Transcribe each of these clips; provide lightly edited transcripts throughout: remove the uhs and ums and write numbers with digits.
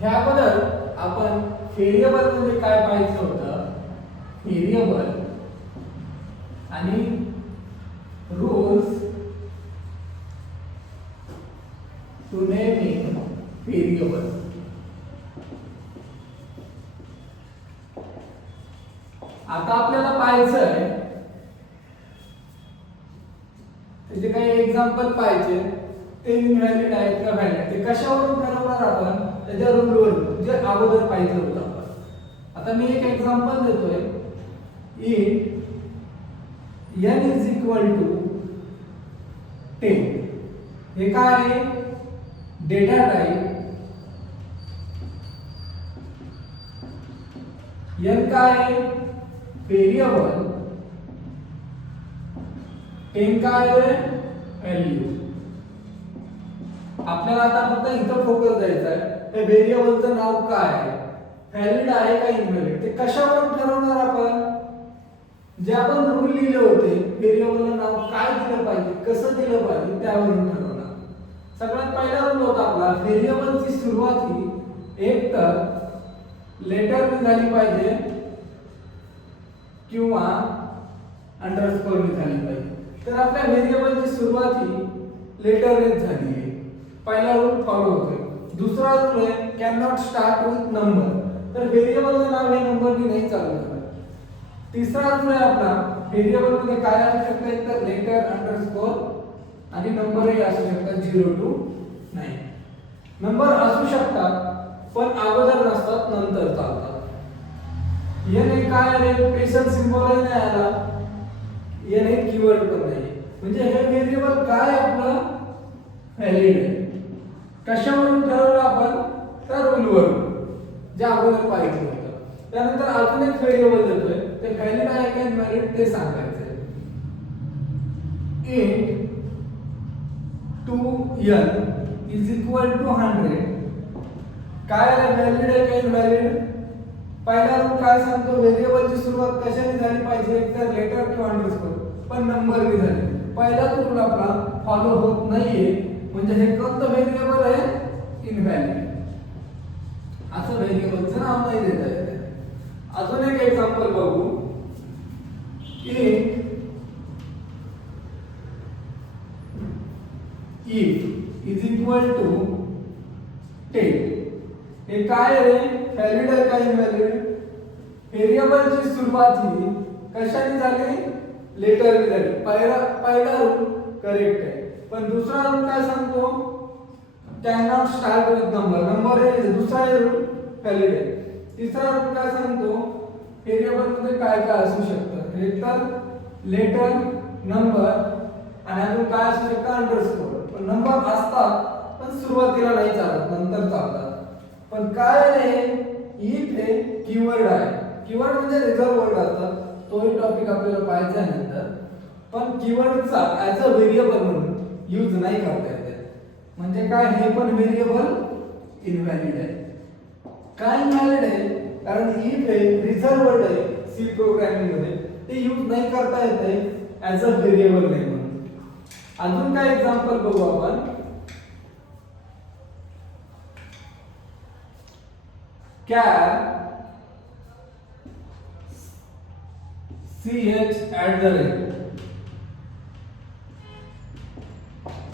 ह्या अगोदर आपण व्हेरिएबल म्हणजे काय पाहायचं होतं. व्हेरिएबल आणि रूल्स टू नेमिंग व्हेरिएबल. आता आपल्याला पाहायचं आहे त्याचे काही एक्झाम्पल पाहिजे. ते इनव्हॅलिड आहेत का व्हॅलिड ते कशावरून ठरवणार आपण. त्याच्या रूलवर जे अगोदर पाहिजे होतं आपण. आता मी एक एक्झाम्पल देतोय. If n is equal to 10. हे काय आहे. डेटा टाइप n काय आहे. व्हेरिएबल 10 काय आहे. व्हॅल्यू. आपल्याला आता फक्त इथं फोकस द्यायचा आहे. हे व्हेरिएबलचं नाव काय आहे. व्हॅलिड आहे का इनव्हॅलिड ते कशावरून ठरवणार आपण. जे आपण रूल लिहिले होते व्हेरिएबलला नाव काय दिलं पाहिजे कसं दिलं पाहिजे त्यावरून ठरवणार. सगळ्यात पहिला रूल होता आपला व्हेरिएबलची सुरुवात ही एक तर लेटर झाली पाहिजे किंवा अंडरस्कोर झाली पाहिजे. तर आपल्या व्हेरिएबलची सुरुवात ही लेटरनेच झाली आहे. पहिला रूल फॉलो होतोय. दुसरा रूल आहे can not start with number. तर व्हेरिएबलचं नाव हे नंबरनी नाही चालू शकत. तिसरा रूल आहे आपला व्हेरिएबल मध्ये काय असू शकतं एक तर लेटर अंडरस्कोर आणि नंबरही असू शकतात 0 to 9. नंबर असू शकतात पण अगोदर नसतात नंतर चालतात. याने काय आले स्पेशल सिम्बॉल नाही आला. याने कीवर्ड पण नाही. म्हणजे हे व्हेरिएबल काय आपलं व्हॅलिड आहे. कशावरून ठरवलं आपण त्या रूलवरून जे अगोदर पाहिजे होतं. त्यानंतर अजून एक व्हेरिएबल देतोय ते व्हॅलिड आहे का इनव्हॅलिड ते सांगायचं आहे. int 2n is equal to 100. काय आहे व्हॅलिड आहे का इनव्हॅलिड. पहिला रूल काय सांगतो व्हेरिएबलची सुरुवात कशाने झाली पाहिजे एक तर लेटर किंवा अंडरस्कोर पण नंबरने झाली. पहिला रूल आपला फॉलो होत नाहीये. म्हणजे हे कोणतं व्हेरिएबल आहे इनव्हॅलिड. असं व्हेरिएबलचं नाव नाही देता येत. अजून एक एक्झाम्पल बघू. if is equal to 10. हे काय आहे व्हॅलिड आहे का इनव्हॅलिड. व्हेरिएबलची सुरुवात ही कशाने झाली लेटरने झाली. पहिला रूल करेक्ट आहे. पण दुसरा रूल काय सांगतो can not start with number. Number हे दुसरा रूल व्हॅलिड आहे. तिसरा रूल काय सांगतो व्हेरिएबल मध्ये काय काय असू शकतं एक तर लेटर नंबर आणि अजून काय असू शकतं अंडरस्कोर. पण नंबर असतात पण सुरुवातीला नाही चालत नंतर चालतात. पण काय आहे इफ हे कीवर्ड आहे. कीवर्ड म्हणजे रिझर्व वर्ड असतात. तोही टॉपिक आपल्याला पाहायचा आहे नंतर. पण कीवर्डचा ऍज अ व्हेरिएबल म्हणून यूज नाही करता येते. म्हणजे काय हे पण व्हेरिएबल इनव्हॅलिड आहे. काय इनव्हॅलिड आहे कारण इफ हे रिझर्व वर्ड आहे सी प्रोग्रामिंग मध्ये ते यूज नाही करता येते ऍज अ व्हेरिएबल नाही म्हणून. अजून काय एक्झाम्पल बघू आपण. Care ch@.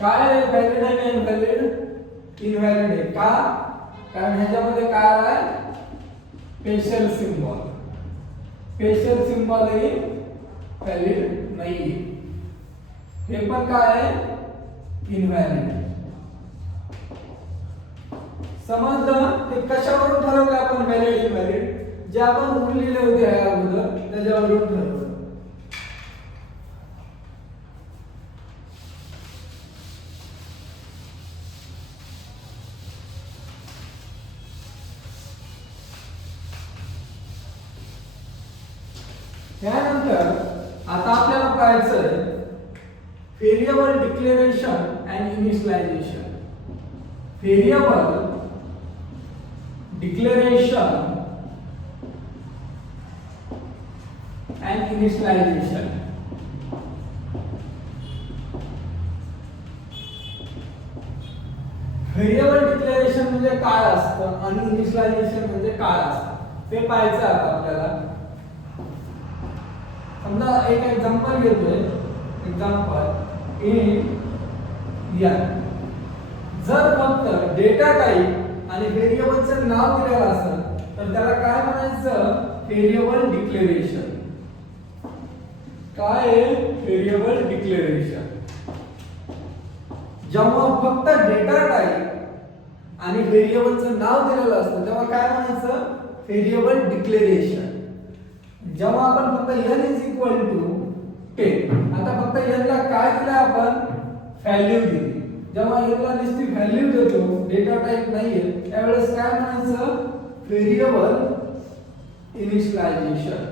काय आहे व्हॅलिड आहे का इनव्हॅलिड. इनव्हॅलिड आहे का कारण ह्याच्यामध्ये काय आहे स्पेशल सिम्बॉल. स्पेशल सिम्बॉल हे व्हॅलिड नाही. हे पण काय आहे इनव्हॅलिड. समजलं ते कशावरून ठरवलं आपण व्हॅलिड इनव्हॅलिड. जे आपण रूल लिहिले होते या अगोदर त्याच्यावरून ठरवलं. त्यानंतर आता आपल्याला पाहायचं आहे variable declaration and initialization. Variable declaration and initialization. Variable declaration म्हणजे म्हणजे काय असतं आणि इनिशियलायझेशन म्हणजे काय असतं ते पाहायचं आहे आपल्याला. समजा एक एक्झाम्पल घेतोय. एक्झाम्पल इन एन जर फक्त डेटा टाइप आणि व्हेरिएबलचं नाव दिलेलं असेल तर त्याला काय म्हणायचं? Variable declaration. काय आहे? Variable declaration. जेव्हा फक्त डेटा टाइप आणि व्हेरिएबलचं नाव दिलेलं असतं तेव्हा काय म्हणायचं? Variable declaration. जेव्हा आपण फक्त n इज इक्वल टू 10, आता फक्त n ला काय दिलं आपण? व्हॅल्यू दिली. जेव्हा n ला नुसती व्हॅल्यू देतो, डेटा टाइप नाहीये, त्यावेळेस काय म्हणायचं? Variable initialization.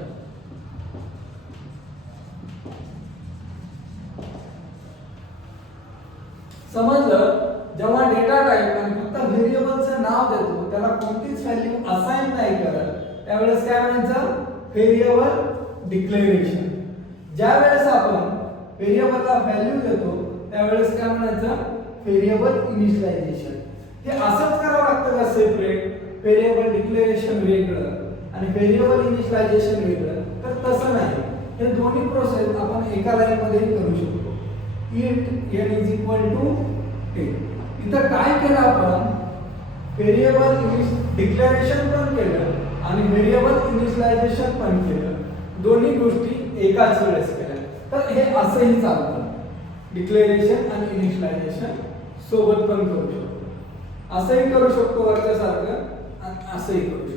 समजलं? जेव्हा डेटा टाइप आणि फक्त व्हेरिएबलचं नाव देतो, त्याला कोणतीच व्हॅल्यू असाइन नाही करत, त्यावेळेस काय म्हणायचं? Variable declaration. ज्या वेळेस आपण व्हेरिएबलला व्हॅल्यू देतो त्यावेळेस काय म्हणायचं? Variable initialization. हे असंच करावं लागतं का सेपरेट? व्हेरिएबल डिक्लेरेशन वेगळं आणि व्हेरिएबल इनिशियलायझेशन वेगळं? तर तसं नाही. हे दोन्ही प्रोसेस आपण एका लाईन मध्ये करू शकतो. Int n is equal to 10. इथं काय केलं आपण? व्हेरिएबल डिक्लेरेशन पण केलं आणि व्हेरिएबल इनिशियलायझेशन पण केलं. दोन्ही गोष्टी एकाच वेळेस केल्या. तर हे असंही चालतं. डिक्लेरेशन आणि इनिशियलायझेशन सोबत पण करू शकतो. असंही करू शकतो वरच्या सारखं आणि असंही करू शकतो.